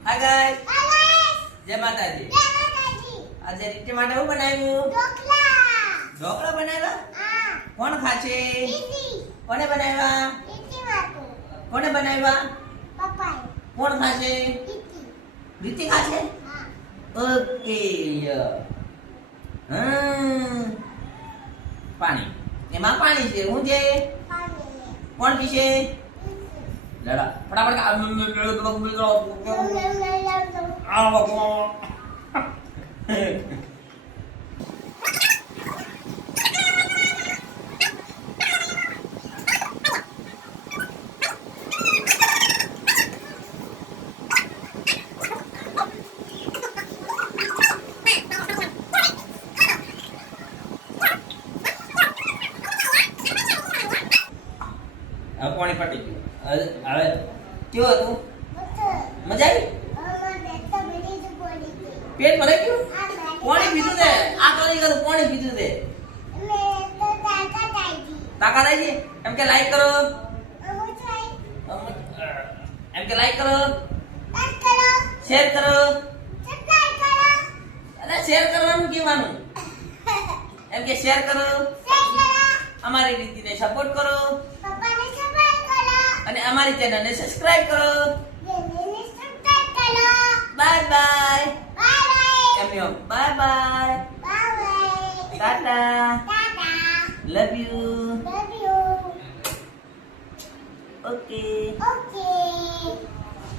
Hi guys, Hi guys. જય માતાજી. જય માતાજી. આજે રીતિ માટે શું બનાવ્યું? ઢોકળા. ઢોકળા બનાવ્યા? હા. કોણ ખાશે? દીદી. કોને બનાવ્યા? દીદી વાતો. કોને બનાવ્યા? પપ્પા. કોણ ખાશે? દીદી. રીતિ ખાશે? હા. ઓકે. પાણી. એમાં પાણી છે. શું છે? પાણી. કોણ પીશે? લડા. ફટાફટ પાણી પટી ગયું. હવે કેવું હતું? મજા આવી? પેટ ભરાઈ ગયું? પાણી પીધું તે આ કરી કરું પાણી પીધું તે તાકાત આવી છે એમ કે લાઈક કરો એમ કે લાઈક કરો શેર કરો અરે શેર કરવાનું કહેવાનું એમ કે શેર કરો અમારી રીતિને સપોર્ટ કરો અને અમારી ચેનલને સબસ્ક્રાઇબ કરો બાય બાય એમ bye bye tata love you okay